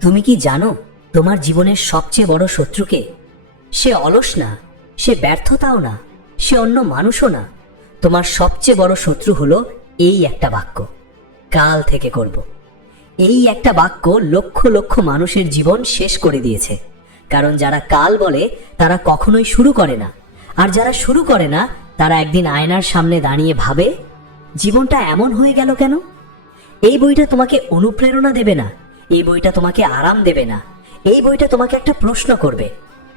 তুমি কি জানো তোমার জীবনের সবচেয়ে বড় শত্রুকে? সে অলস না, সে ব্যর্থতাও না, সে অন্য মানুষও না। তোমার সবচেয়ে বড় শত্রু হলো এই একটা বাক্য, কাল থেকে করব। এই একটা বাক্য লক্ষ লক্ষ মানুষের জীবন শেষ করে দিয়েছে। কারণ যারা কাল বলে তারা কখনোই শুরু করে না, আর যারা শুরু করে না তারা একদিন আয়নার সামনে দাঁড়িয়ে ভাবে, জীবনটা এমন হয়ে গেল কেন? এই বইটা তোমাকে অনুপ্রেরণা দেবে না, এই বইটা তোমাকে আরাম দেবে না। এই বইটা তোমাকে একটা প্রশ্ন করবে,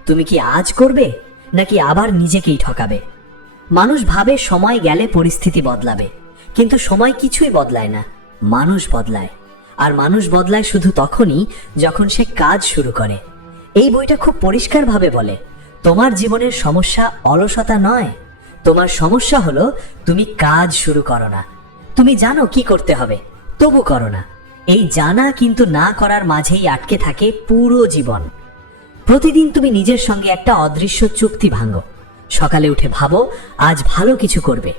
তুমি কি আজ করবে নাকি আবার নিজেকেই ঠকাবে? মানুষ ভাবে সময় গেলে পরিস্থিতি বদলাবে, কিন্তু সময় কিছুই বদলায় না, মানুষ বদলায়। আর মানুষ বদলায় শুধু তখনই যখন সে কাজ শুরু করে। এই বইটা খুব পরিষ্কারভাবে বলে, তোমার জীবনের সমস্যা অলসতা নয়, তোমার সমস্যা হলো তুমি কাজ শুরু করো না। তুমি জানো কি করতে হবে, তবু করো না। এই জানা কিন্তু না করার মাঝেই আটকে থাকে পুরো জীবন। প্রতিদিন তুমি নিজের সঙ্গে একটা অদৃশ্য চুক্তি ভাঙো। সকালে উঠে ভাবো আজ ভালো কিছু করবে,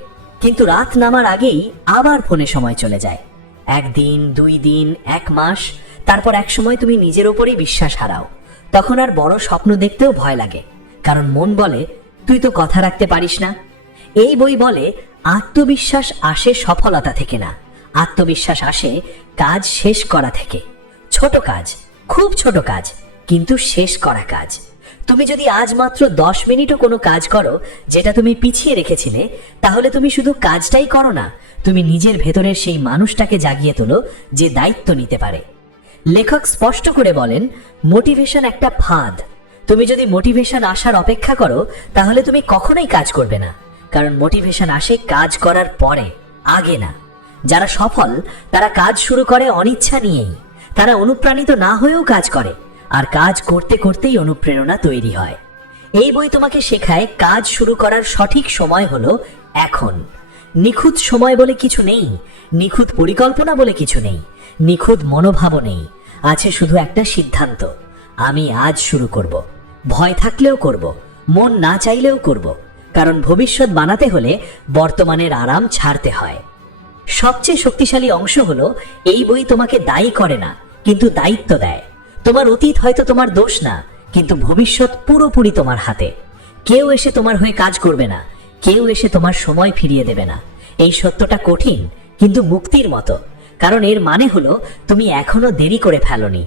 কিন্তু রাত নামার আগেই আবার ফোনে সময় চলে যায়। একদিন, 2 দিন, 1 মাস, তারপর এক সময় তুমি নিজের ওপরেই বিশ্বাস হারাও। তখন আর বড় স্বপ্ন দেখতেও ভয় লাগে, কারণ মন বলে তুই তো কথা রাখতে পারিস না। এই বই বলে আত্মবিশ্বাস আসে সফলতা থেকে না, আত্মবিশ্বাস আসে কাজ শেষ করা থেকে। ছোট কাজ, খুব ছোট কাজ, কিন্তু শেষ করা কাজ। তুমি যদি আজ মাত্র 10 মিনিটও কোনো কাজ করো যেটা তুমি পিছিয়ে রেখেছিলে, তাহলে তুমি শুধু কাজটাই করো না, তুমি নিজের ভেতরের সেই মানুষটাকে জাগিয়ে তোলো যে দায়িত্ব নিতে পারে। লেখক স্পষ্ট করে বলেন, মোটিভেশন একটা ফাঁদ। তুমি যদি মোটিভেশন আসার অপেক্ষা করো তাহলে তুমি কখনোই কাজ করবে না, কারণ মোটিভেশন আসে কাজ করার পরে, আগে না। যারা সফল তারা কাজ শুরু করে অনিচ্ছা নিয়েই। তারা অনুপ্রাণিত না হয়েও কাজ করে, আর কাজ করতে করতেই অনুপ্রেরণা তৈরি হয়। এই বই তোমাকে শেখায় কাজ শুরু করার সঠিক সময় হলো এখন। নিখুঁত সময় বলে কিছু নেই, নিখুঁত পরিকল্পনা বলে কিছু নেই, নিখুঁত মনোভাবও নেই। আছে শুধু একটা সিদ্ধান্ত, আমি আজ শুরু করব। ভয় থাকলেও করব, মন না চাইলেও করব, কারণ ভবিষ্যৎ বানাতে হলে বর্তমানের আরাম ছাড়তে হয়। সবচেয়ে শক্তিশালী অংশ হলো এই বই তোমাকে দায়ী করে না, কিন্তু দায়িত্ব দেয়। তোমার অতীত হয়তো তোমার দোষ না, কিন্তু ভবিষ্যৎ পুরোপুরি তোমার হাতে। কেউ এসে তোমার হয়ে কাজ করবে না, কেউ এসে তোমার সময় ফিরিয়ে দেবে না। এই সত্যটা কঠিন কিন্তু মুক্তির মতো, কারণ এর মানে হলো তুমি এখনো দেরি করে ফেলোনি।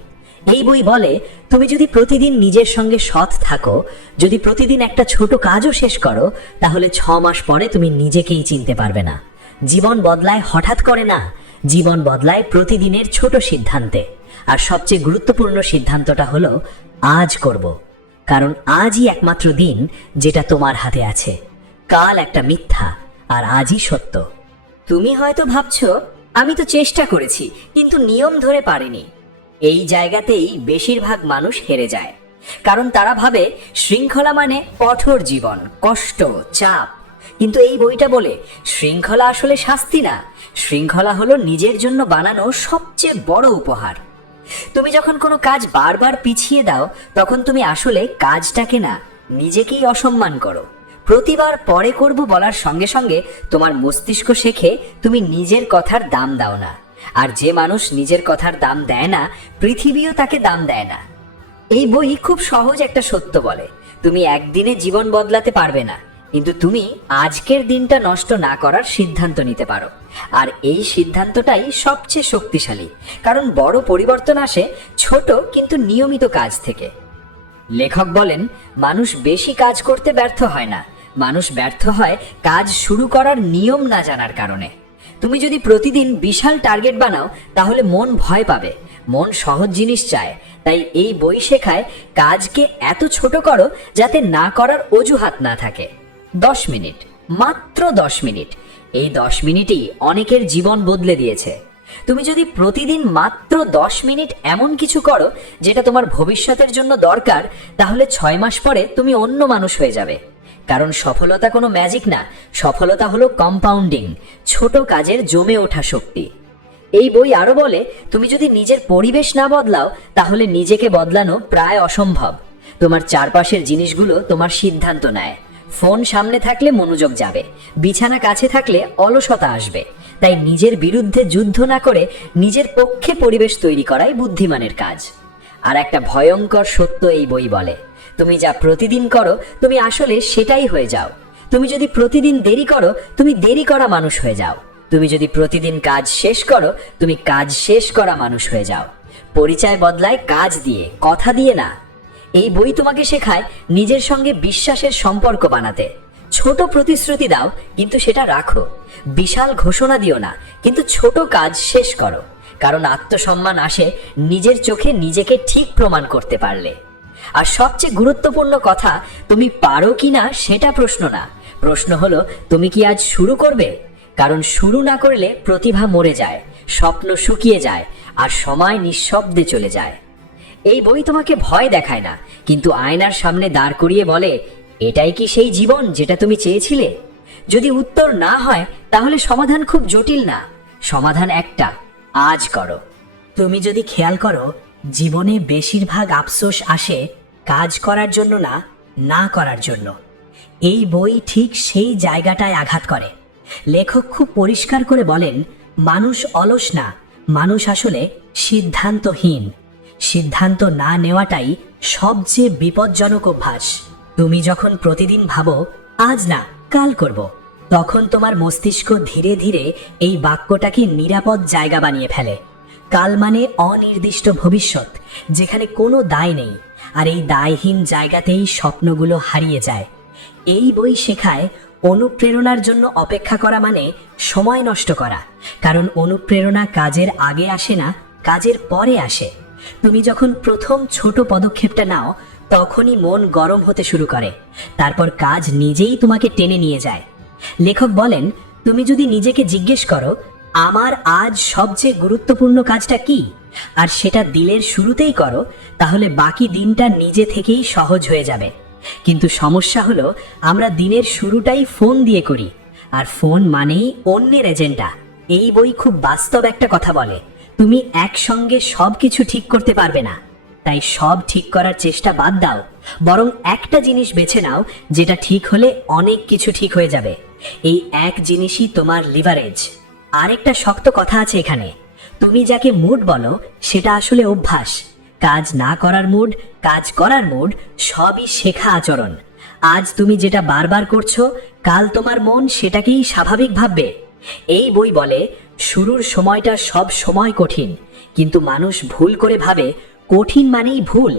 এই বই বলে তুমি যদি প্রতিদিন নিজের সঙ্গে সৎ থাকো, যদি প্রতিদিন একটা ছোট কাজও শেষ করো, তাহলে 6 মাস পরে তুমি নিজেকেই চিনতে পারবে না। জীবন বদলায় হঠাৎ করে না, জীবন বদলায় প্রতিদিনের ছোট সিদ্ধান্তে। আর সবচেয়ে গুরুত্বপূর্ণ সিদ্ধান্তটা হলো আজ করব, কারণ আজই একমাত্র দিন যেটা তোমার হাতে আছে। কাল একটা মিথ্যা, আর আজই সত্য। তুমি হয়তো ভাবছো আমি তো চেষ্টা করেছি কিন্তু নিয়ম ধরে পারিনি। এই জায়গাতেই বেশিরভাগ মানুষ হেরে যায়, কারণ তারা ভাবে শৃঙ্খলা মানে কঠোর জীবন, কষ্ট, চাপ। কিন্তু এই বইটা বলে শৃঙ্খলা আসলে শাস্তি না, শৃঙ্খলা হলো নিজের জন্য বানানো সবচেয়ে বড় উপহার। তুমি যখন কোনো কাজ বারবার পিছিয়ে দাও, তখন তুমি আসলে কাজটাকে না, নিজেকেই অসম্মান করো। প্রতিবার পরে করব বলার সঙ্গে সঙ্গে তোমার মস্তিষ্ক শেখে তুমি নিজের কথার দাম দাও না। আর যে মানুষ নিজের কথার দাম দেয় না, পৃথিবীও তাকে দাম দেয় না। এই বই খুব সহজ একটা সত্য বলে, তুমি একদিনে জীবন বদলাতে পারবে না, কিন্তু তুমি আজকের দিনটা নষ্ট না করার সিদ্ধান্ত নিতে পারো। আর এই সিদ্ধান্তটাই সবচেয়ে শক্তিশালী, কারণ বড় পরিবর্তন আসে ছোট কিন্তু নিয়মিত কাজ থেকে। লেখক বলেন মানুষ বেশি কাজ করতে ব্যর্থ হয় না, মানুষ ব্যর্থ হয় কাজ শুরু করার নিয়ম না জানার কারণে। তুমি যদি প্রতিদিন বিশাল টার্গেট বানাও তাহলে মন ভয় পাবে, মন সহজ জিনিস চায়। তাই এই বই শেখায় কাজকে এত ছোট করো যাতে না করার অজুহাত না থাকে। 10 মিনিট, মাত্র 10 মিনিট, এই 10 মিনিটই অনেকের জীবন বদলে দিয়েছে। তুমি যদি প্রতিদিন মাত্র 10 মিনিট এমন কিছু করো যেটা তোমার ভবিষ্যতের জন্য দরকার, তাহলে 6 মাস পরে তুমি অন্য মানুষ হয়ে যাবে। কারণ সফলতা কোনো ম্যাজিক না, সফলতা হলো কম্পাউন্ডিং, ছোট কাজের জমে ওঠা শক্তি। এই বই আরো বলে তুমি যদি নিজের পরিবেশ না বদলাও তাহলে নিজেকে বদলানো প্রায় অসম্ভব। তোমার চারপাশের জিনিসগুলো তোমার সিদ্ধান্ত নেয়। ফোন সামনে থাকলে মনোযোগ যাবে, বিছানা কাছে থাকলে অলসতা আসবে। তাই নিজের বিরুদ্ধে যুদ্ধ না করে নিজের পক্ষে পরিবেশ তৈরি করাই বুদ্ধিমানের কাজ। আর একটা ভয়ঙ্কর সত্য এই বই বলে, তুমি যা প্রতিদিন করো তুমি আসলে সেটাই হয়ে যাও। তুমি যদি প্রতিদিন দেরি করো তুমি দেরি করা মানুষ হয়ে যাও। তুমি যদি প্রতিদিন কাজ শেষ করো তুমি কাজ শেষ করা মানুষ হয়ে যাও। পরিচয় বদলায় কাজ দিয়ে, কথা দিয়ে না। এই বই তোমাকে শেখায় নিজের সঙ্গে বিশ্বাসের সম্পর্ক বানাতে। ছোট প্রতিশ্রুতি দাও কিন্তু সেটা রাখো। বিশাল ঘোষণা দিও না কিন্তু ছোট কাজ শেষ করো। কারণ আত্মসম্মান আসে নিজের চোখে নিজেকে ঠিক প্রমাণ করতে পারলে। আর সবচেয়ে গুরুত্বপূর্ণ কথা, তুমি পারো কিনা সেটা প্রশ্ন না, প্রশ্ন হলো তুমি কি আজ শুরু করবে। কারণ শুরু না করলে প্রতিভা মরে যায়, স্বপ্ন শুকিয়ে যায়, আর সময় নিঃশব্দে চলে যায়। এই বই তোমাকে ভয় দেখায় না কিন্তু আয়নার সামনে দাঁড় করিয়ে বলে, এটাই কি সেই জীবন যেটা তুমি চেয়েছিলে? যদি উত্তর না হয় তাহলে সমাধান খুব জটিল না, সমাধান একটা, আজ করো। তুমি যদি খেয়াল করো, জীবনে বেশিরভাগ আফসোস আসে কাজ করার জন্য না, না করার জন্য। এই বই ঠিক সেই জায়গাটায় আঘাত করে। লেখক খুব পরিষ্কার করে বলেন, মানুষ অলস না, মানুষ আসলে সিদ্ধান্তহীন। সিদ্ধান্ত না নেওয়াটাই সবচেয়ে বিপজ্জনক অভ্যাস। তুমি যখন প্রতিদিন ভাবো আজ না কাল করব, তখন তোমার মস্তিষ্ক ধীরে ধীরে এই বাক্যটাকে নিরাপদ জায়গা বানিয়ে ফেলে। কাল মানে অনির্দিষ্ট ভবিষ্যৎ, যেখানে কোনো দায় নেই। আর এই দায়হীন জায়গাতেই স্বপ্নগুলো হারিয়ে যায়। এই বই শেখায় অনুপ্রেরণার জন্য অপেক্ষা করা মানে সময় নষ্ট করা। কারণ অনুপ্রেরণা কাজের আগে আসে না, কাজের পরে আসে। তুমি যখন প্রথম ছোট পদক্ষেপটা নাও তখনই মন গরম হতে শুরু করে, তারপর কাজ নিজেই তোমাকে টেনে নিয়ে যায়। লেখক বলেন, তুমি যদি নিজেকে জিজ্ঞেস করো আমার আজ সবচেয়ে গুরুত্বপূর্ণ কাজটা কি, আর সেটা দিনের শুরুতেই করো, তাহলে বাকি দিনটা নিজে থেকেই সহজ হয়ে যাবে। কিন্তু সমস্যা হলো আমরা দিনের শুরুটাই ফোন দিয়ে করি, আর ফোন মানেই অন্যের এজেন্ডা। এই বই খুব বাস্তব একটা কথা বলে, তুমি একসঙ্গে সব কিছু ঠিক করতে পারবে না। তাই সব ঠিক করার চেষ্টা বাদ দাও, বরং একটা জিনিস বেছে নাও যেটা ঠিক হলে অনেক কিছু ঠিক হয়ে যাবে। এই এক জিনিসই তোমার লিভারেজ। আরেকটা শক্ত কথা আছে এখানে, তুমি যাকে মুড বলো সেটা আসলে অভ্যাস। কাজ না করার মুড, কাজ করার মুড, সবই শেখা আচরণ। আজ তুমি যেটা বারবার করছো, কাল তোমার মন সেটাকেই স্বাভাবিক ভাববে। এই বই বলে শুরুর সময়টা সব সময় কঠিন, কিন্তু মানুষ ভুল করে ভাবে কঠিন মানেই ভুল।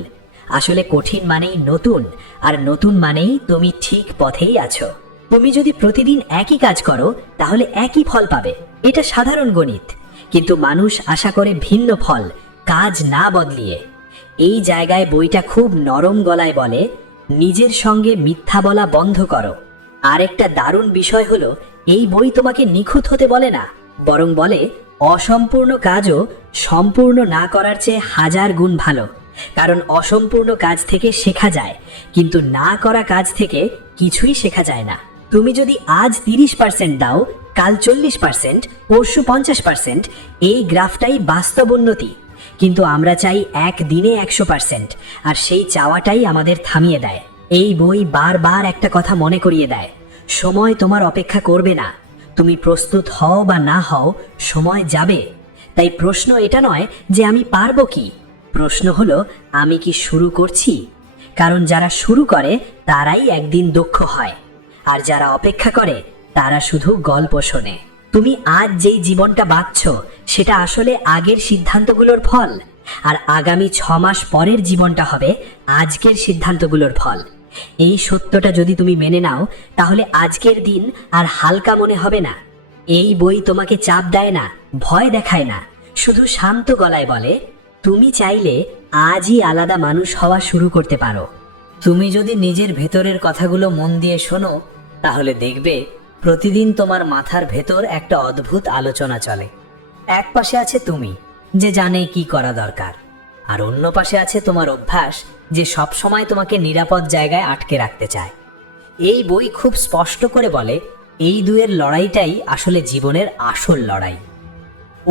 আসলে কঠিন মানেই নতুন, আর নতুন মানেই তুমি ঠিক পথেই আছো। তুমি যদি প্রতিদিন একই কাজ করো তাহলে একই ফল পাবে, এটা সাধারণ গণিত। কিন্তু মানুষ আশা করে ভিন্ন ফল, কাজ না বদলিয়ে। এই জায়গায় বইটা খুব নরম গলায় বলে, নিজের সঙ্গে মিথ্যা বলা বন্ধ করো। আরেকটা দারুণ বিষয় হলো, এই বই তোমাকে নিখুঁত হতে বলে না, বরং বলে অসম্পূর্ণ কাজও সম্পূর্ণ না করার চেয়ে 1000 গুণ ভালো। কারণ অসম্পূর্ণ কাজ থেকে শেখা যায়, কিন্তু না করা কাজ থেকে কিছুই শেখা যায় না। তুমি যদি আজ 30% দাও, কাল 40%, পরশু 50%, এই গ্রাফটাই বাস্তব উন্নতি। কিন্তু আমরা চাই একদিনে 100%, আর সেই চাওয়াটাই আমাদের থামিয়ে দেয়। এই বই বারবার একটা কথা মনে করিয়ে দেয়, সময় তোমার অপেক্ষা করবে না। তুমি প্রস্তুত হও বা না হও, সময় যাবে। তাই প্রশ্ন এটা নয় যে আমি পারবো কি, প্রশ্ন হলো আমি কি শুরু করছি। কারণ যারা শুরু করে তারাই একদিন দক্ষ হয়, আর যারা অপেক্ষা করে তারা শুধু গল্প শোনে। তুমি আজ যেই জীবনটা বাঁচছ সেটা আসলে আগের সিদ্ধান্তগুলোর ফল, আর আগামী 6 মাস পরের জীবনটা হবে আজকের সিদ্ধান্তগুলোর ফল। এই সত্যটা যদি তুমি মেনে নাও তাহলে আজকের দিন আর হালকা মনে হবে না। এই বই তোমাকে চাপ দেয় না, ভয় দেখায় না, শুধু শান্ত গলায় বলে তুমি চাইলে আজই আলাদা মানুষ হওয়া শুরু করতে পারো। তুমি যদি নিজের ভেতরের কথাগুলো মন দিয়ে শোনো তাহলে দেখবে প্রতিদিন তোমার মাথার ভেতর একটা অদ্ভুত আলোচনা চলে। এক পাশে আছে তুমি যে জানে কি করা দরকার, আর অন্য পাশে আছে তোমার অভ্যাস যে সব সময় তোমাকে নিরাপদ জায়গায় আটকে রাখতে চায়। এই বই খুব স্পষ্ট করে বলে এই দুয়ের লড়াইটাই আসলে জীবনের আসল লড়াই।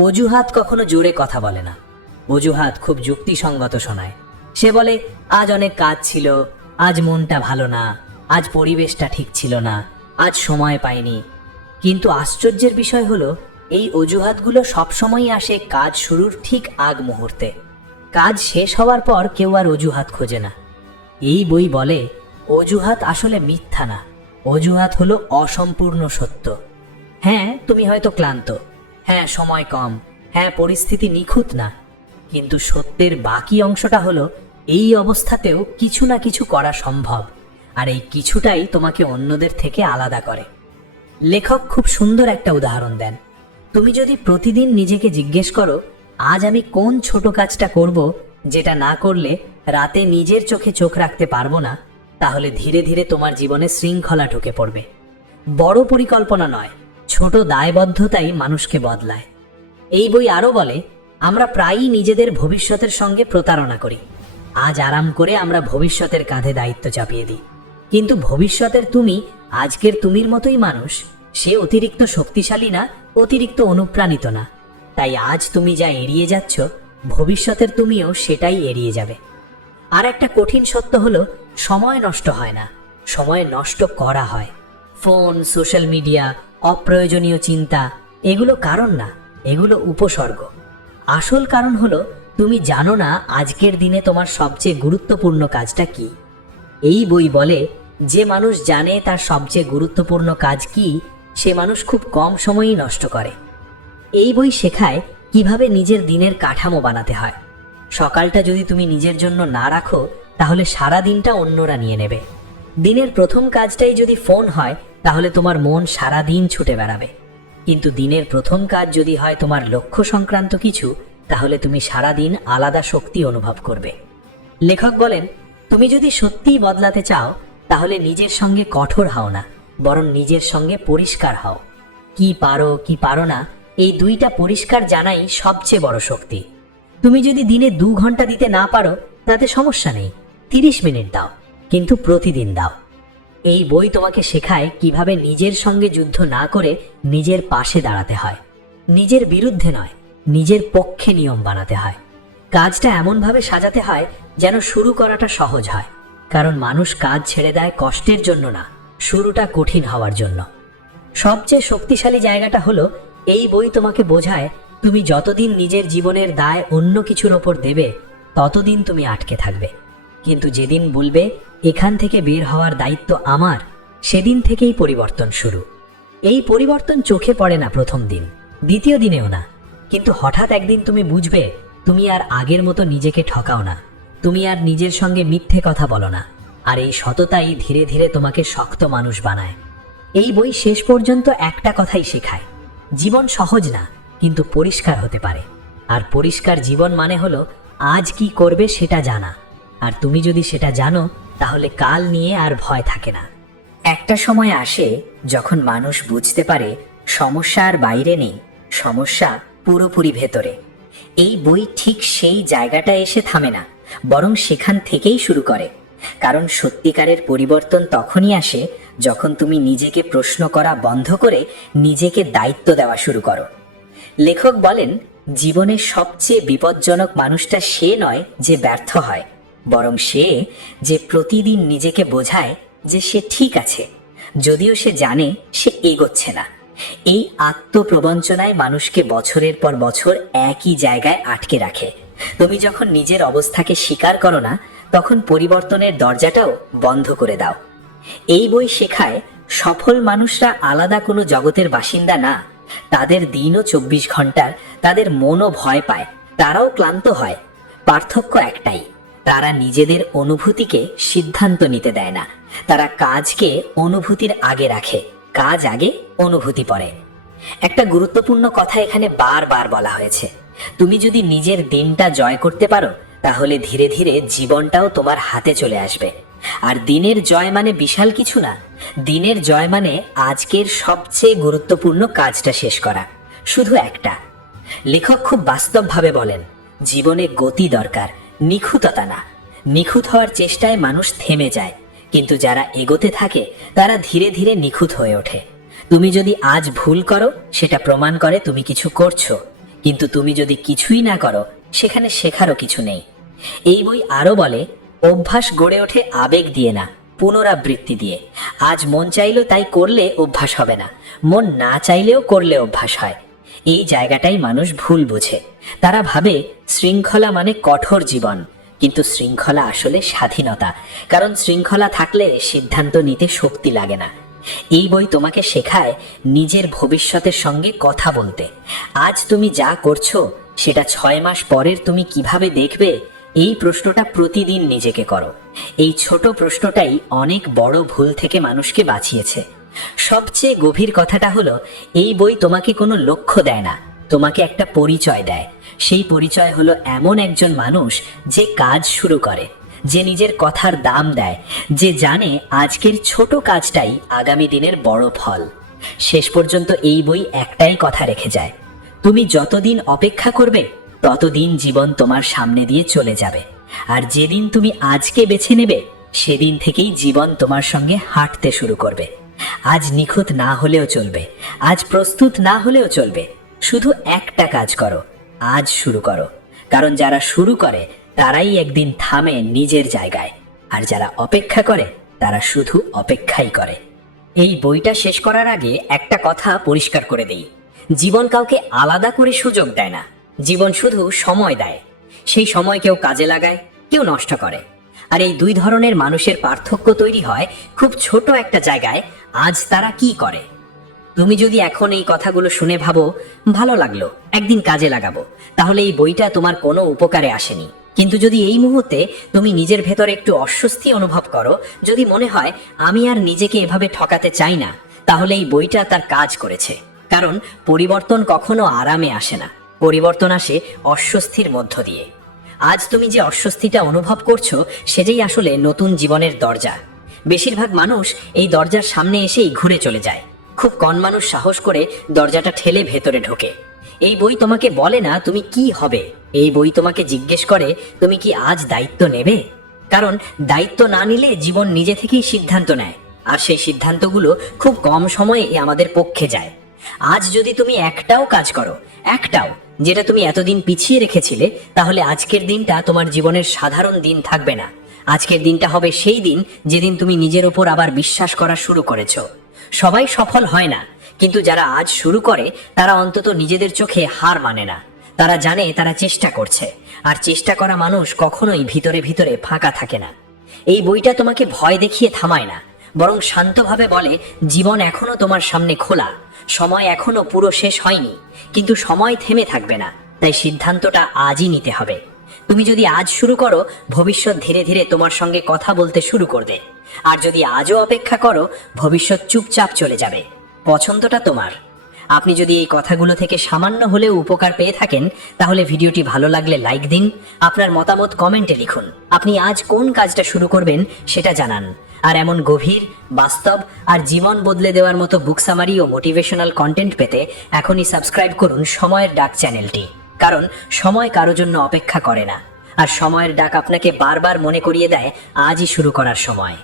অজুহাত কখনো জোরে কথা বলে না, অজুহাত খুব যুক্তিসঙ্গত শোনায়। সে বলে আজ অনেক কাজ ছিল, আজ মনটা ভালো না, আজ পরিবেশটা ঠিক ছিল না, আজ সময় পাইনি। কিন্তু আশ্চর্যের বিষয় হলো এই অজুহাতগুলো সবসময়ই আসে কাজ শুরুর ঠিক আগ মুহূর্তে। কাজ শেষ হওয়ার পর কেউ আর অজুহাত খোঁজে না। এই বই বলে অজুহাত আসলে মিথ্যা না, অজুহাত হলো অসম্পূর্ণ সত্য। হ্যাঁ, তুমি হয়তো ক্লান্ত, হ্যাঁ সময় কম, হ্যাঁ পরিস্থিতি নিখুঁত না, কিন্তু সত্যের বাকি অংশটা হলো এই অবস্থাতেও কিছু না কিছু করা সম্ভব, আর এই কিছুটাই তোমাকে অন্যদের থেকে আলাদা করে। লেখক খুব সুন্দর একটা উদাহরণ দেন। তুমি যদি প্রতিদিন নিজেকে জিজ্ঞেস করো আজ আমি কোন ছোট কাজটা করব যেটা না করলে রাতে নিজের চোখে চোখ রাখতে পারবো না, তাহলে ধীরে ধীরে তোমার জীবনে শৃঙ্খলা ঢুকে পড়বে। বড় পরিকল্পনা নয়, ছোট দায়বদ্ধতাই মানুষকে বদলায়। এই বই আরও বলে আমরা প্রায়ই নিজেদের ভবিষ্যতের সঙ্গে প্রতারণা করি। আজ আরাম করে আমরা ভবিষ্যতের কাঁধে দায়িত্ব চাপিয়ে দিই, কিন্তু ভবিষ্যতের তুমি আজকের তুমির মতোই মানুষ। সে অতিরিক্ত শক্তিশালী না, অতিরিক্ত অনুপ্রাণিত না। তাই আজ তুমি যা এড়িয়ে যাচ্ছ, ভবিষ্যতের তুমিও সেটাই এড়িয়ে যাবে। আর একটা কঠিন সত্য হলো সময় নষ্ট হয় না, সময় নষ্ট করা হয়। ফোন, সোশ্যাল মিডিয়া, অপ্রয়োজনীয় চিন্তা, এগুলো কারণ না, এগুলো উপসর্গ। আসল কারণ হলো তুমি জানো না আজকের দিনে তোমার সবচেয়ে গুরুত্বপূর্ণ কাজটা কি। এই বই বলে যে মানুষ জানে তার সবচেয়ে গুরুত্বপূর্ণ কাজ কি, সে মানুষ খুব কম সময়ই নষ্ট করে। এই বই শেখায় কিভাবে নিজের দিনের কাঠামো বানাতে হয়। সকালটা যদি তুমি নিজের জন্য না রাখো, তাহলে সারা দিনটা অন্যরা নিয়ে নেবে। দিনের প্রথম কাজটাই যদি ফোন হয়, তাহলে তোমার মন সারা দিন ছুটে বেড়াবে। কিন্তু দিনের প্রথম কাজ যদি হয় তোমার লক্ষ্য সংক্রান্ত কিছু, তাহলে তুমি সারা দিন আলাদা শক্তি অনুভব করবে। লেখক বলেন তুমি যদি সত্যিই বদলাতে চাও, তাহলে নিজের সঙ্গে কঠোর হও না, বরং নিজের সঙ্গে পরিষ্কার হও। কি পারো কি পারো না, এই দুইটা পরিষ্কার জানাই সবচেয়ে বড় শক্তি। তুমি যদি দিনে 2 ঘন্টা দিতে না পারো, তাতে সমস্যা নেই, 30 মিনিট দাও, কিন্তু প্রতিদিন দাও। এই বই তোমাকে শেখায় কিভাবে নিজের সঙ্গে যুদ্ধ না করে নিজের পাশে দাঁড়াতে হয়। নিজের বিরুদ্ধে নয়, নিজের পক্ষে নিয়ম বানাতে হয়। কাজটা এমনভাবে সাজাতে হয় যেন শুরু করাটা সহজ হয়, কারণ মানুষ কাজ ছেড়ে দেয় কষ্টের জন্য না, শুরুটা কঠিন হওয়ার জন্য। সবচেয়ে শক্তিশালী জায়গাটা হলো এই বই তোমাকে বোঝায় তুমি যতদিন নিজের জীবনের দায় অন্য কিছুর ওপর দেবে, ততদিন তুমি আটকে থাকবে। কিন্তু যেদিন বলবে এখান থেকে বের হওয়ার দায়িত্ব আমার, সেদিন থেকেই পরিবর্তন শুরু। এই পরিবর্তন চোখে পড়ে না প্রথম দিন, দ্বিতীয় দিনেও না, কিন্তু হঠাৎ একদিন তুমি বুঝবে তুমি আর আগের মতো নিজেকে ঠকাও না, তুমি আর নিজের সঙ্গে মিথ্যে কথা বলো না। আর এই সততাই ধীরে ধীরে তোমাকে শক্ত মানুষ বানায়। এই বই শেষ পর্যন্ত একটা কথাই শেখায়, জীবন সহজ না, কিন্তু পরিষ্কার হতে পারে। আর পরিষ্কার জীবন মানে হলো আজ কি করবে সেটা জানা। আর তুমি যদি সেটা জানো, তাহলে কাল নিয়ে আর ভয় থাকে না। একটা সময় আসে যখন মানুষ বুঝতে পারে সমস্যা আর বাইরে নেই, সমস্যা পুরোপুরি ভেতরে। এই বই ঠিক সেই জায়গাটা এসে থামে না, বরং সেখান থেকেই শুরু করে। কারণ সত্যিকারের পরিবর্তন তখনই আসে যখন তুমি নিজেকে প্রশ্ন করা বন্ধ করে নিজেকে দায়িত্ব দেওয়া শুরু করো। লেখক বলেন জীবনের সবচেয়ে বিপজ্জনক মানুষটা সে নয় যে ব্যর্থ হয়, বরং সে যে প্রতিদিন নিজেকে বোঝায় যে সে ঠিক আছে, যদিও সে জানে সে এগোচ্ছে না। এই আত্মপ্রবঞ্চনায় মানুষকে বছরের পর বছর একই জায়গায় আটকে রাখে। তুমি যখন নিজের অবস্থাকে স্বীকার করো না, তখন পরিবর্তনের দরজাটাও বন্ধ করে দাও। এই বই শেখায় সফল মানুষরা আলাদা কোনো জগতের বাসিন্দা না। তাদের দিনও 24 ঘন্টার, তাদের মনও ভয় পায়, তারাও ক্লান্ত হয়। পার্থক্য একটাই, তারা নিজেদের অনুভূতিকে সিদ্ধান্ত নিতে দেয় না। তারা কাজকে অনুভূতির আগে রাখে, কাজ আগে, অনুভূতি পরে। একটা গুরুত্বপূর্ণ কথা এখানে বারবার বলা হয়েছে, তুমি যদি নিজের দিনটা জয় করতে পারো, তাহলে ধীরে ধীরে জীবনটাও তোমার হাতে চলে আসবে। আর দিনের জয় মানে বিশাল কিছু না, দিনের জয় মানে আজকের সবচেয়ে গুরুত্বপূর্ণ কাজটা শেষ করা, শুধু একটা। লেখক খুব বাস্তবভাবে বলেন জীবনে গতি দরকার, নিখুঁততা না। নিখুঁত হওয়ার চেষ্টায় মানুষ থেমে যায়, কিন্তু যারা এগোতে থাকে তারা ধীরে ধীরে নিখুঁত হয়ে ওঠে। তুমি যদি আজ ভুল করো, সেটা প্রমাণ করে তুমি কিছু করছো, কিন্তু তুমি যদি কিছুই না করো, সেখানে শেখারও কিছু নেই। এই বই আরো বলে অভ্যাস গড়ে ওঠে আবেগ দিয়ে না, পুনরাবৃত্তি দিয়ে। আজ মন চাইলো তাই করলে অভ্যাস হবে না, মন না চাইলেও করলে অভ্যাস হয়। এই জায়গাটাই মানুষ ভুল বুঝে। তারা ভাবে শৃঙ্খলা মানে কঠোর জীবন, কিন্তু শৃঙ্খলা আসলে স্বাধীনতা। কারণ শৃঙ্খলা থাকলে সিদ্ধান্ত নিতে শক্তি লাগে না। এই বই তোমাকে শেখায় নিজের ভবিষ্যতের সঙ্গে কথা বলতে। আজ তুমি যা করছো সেটা 6 মাস পরের তুমি কিভাবে দেখবে, এই প্রশ্নটা প্রতিদিন নিজেকে করো। এই ছোট প্রশ্নটাই অনেক বড় ভুল থেকে মানুষকে বাঁচিয়েছে। সবচেয়ে গভীর কথাটা হলো, এই বই তোমাকে কোনো লক্ষ্য দেয় না, তোমাকে একটা পরিচয় দেয়। সেই পরিচয় হলো এমন একজন মানুষ যে কাজ শুরু করে, যে নিজের কথার দাম দেয়, যে জানে আজকের ছোট কাজটাই আগামী দিনের বড় ফল। শেষ পর্যন্ত এই বই একটাই কথা রেখে যায়, তুমি যতদিন অপেক্ষা করবে ততদিন জীবন তোমার সামনে দিয়ে চলে যাবে। আর যেদিন তুমি আজকে বেছে নেবে সেদিন থেকেই জীবন তোমার সঙ্গে হাঁটতে শুরু করবে। আজ নিখুঁত না হলেও চলবে, আজ প্রস্তুত না হলেও চলবে, শুধু একটা কাজ করো, আজ শুরু করো। কারণ যারা শুরু করে তারাই একদিন থামে নিজের জায়গায়, আর যারা অপেক্ষা করে তারা শুধু অপেক্ষাই করে। এই বইটা শেষ করার আগে একটা কথা পরিষ্কার করে দেই, জীবন কাউকে আলাদা করে সুযোগ দেয় না, জীবন শুধু সময় দেয়। সেই সময় কেউ কাজে লাগায়, কেউ নষ্ট করে। আর এই দুই ধরনের মানুষের পার্থক্য তৈরি হয় খুব ছোট একটা জায়গায়, আজ তারা কি করে। তুমি যদি এখন এই কথাগুলো শুনে ভাবো ভালো লাগলো, একদিন কাজে লাগাবো, তাহলে এই বইটা তোমার কোনো উপকারে আসেনি। কিন্তু যদি এই মুহূর্তে তুমি নিজের ভেতরে একটু অস্বস্তি অনুভব করো, যদি মনে হয় আমি আর নিজেকে এভাবে ঠকাতে চাই না, তাহলে এই বইটা তার কাজ করেছে। কারণ পরিবর্তন কখনো আরামে আসে না, পরিবর্তন আসে অস্বস্তির মধ্য দিয়ে। আজ তুমি যে অস্বস্তিটা অনুভব করছো সেটাই আসলে নতুন জীবনের দরজা। বেশিরভাগ মানুষ এই দরজার সামনে এসেই ঘুরে চলে যায়, খুব কম মানুষ সাহস করে দরজাটা ঠেলে ভেতরে ঢোকে। এই বই তোমাকে বলে না তুমি কি হবে, এই বই তোমাকে জিজ্ঞেস করে তুমি কি আজ দায়িত্ব নেবে। কারণ দায়িত্ব না নিলে জীবন নিজে থেকেই সিদ্ধান্ত নেয়, আর সেই সিদ্ধান্তগুলো খুব কম সময়ে আমাদের পক্ষে যায়। আজ যদি তুমি একটাও কাজ করো, একটাও, যেটা তুমি এতদিন পিছিয়ে রেখেছিলে, তাহলে আজকের দিনটা তোমার জীবনের সাধারণ দিন থাকবে না। আজকের দিনটা হবে সেই দিন যেদিন তুমি নিজের ওপর আবার বিশ্বাস করা শুরু করেছো। সবাই সফল হয় না, কিন্তু যারা আজ শুরু করে তারা অন্তত নিজেদের চোখে হার মানে না। তারা জানে তারা চেষ্টা করছে, আর চেষ্টা করা মানুষ কখনোই ভিতরে ভিতরে ফাঁকা থাকে না। এই বইটা তোমাকে ভয় দেখিয়ে থামায় না, বরং শান্তভাবে বলে জীবন এখনো তোমার সামনে খোলা, সময় এখনো পুরো শেষ হয়নি, কিন্তু সময় থেমে থাকবে না, তাই সিদ্ধান্তটা আজই নিতে হবে। তুমি যদি আজ শুরু করো, ভবিষ্যৎ ধীরে ধীরে তোমার সঙ্গে কথা বলতে শুরু করবে। আর যদি আজও অপেক্ষা করো, ভবিষ্যৎ চুপচাপ চলে যাবে। পছন্দটা তোমার। আপনি যদি এই কথাগুলো থেকে সামান্য হলেও উপকার পেয়ে থাকেন, তাহলে ভিডিওটি ভালো লাগলে লাইক দিন, আপনার মতামত কমেন্টে লিখুন। আপনি আজ কোন কাজটা শুরু করবেন সেটা জানান। আর এমন গভীর, বাস্তব আর জীবন বদলে দেওয়ার মতো বুক সামারি ও মোটিভেশনাল কন্টেন্ট পেতে এখনই সাবস্ক্রাইব করুন সময়ের ডাক চ্যানেলটি। কারণ সময় কারো জন্য অপেক্ষা করে না, আর সময়ের ডাক আপনাকে বারবার মনে করিয়ে দেয় আজই শুরু করার সময়।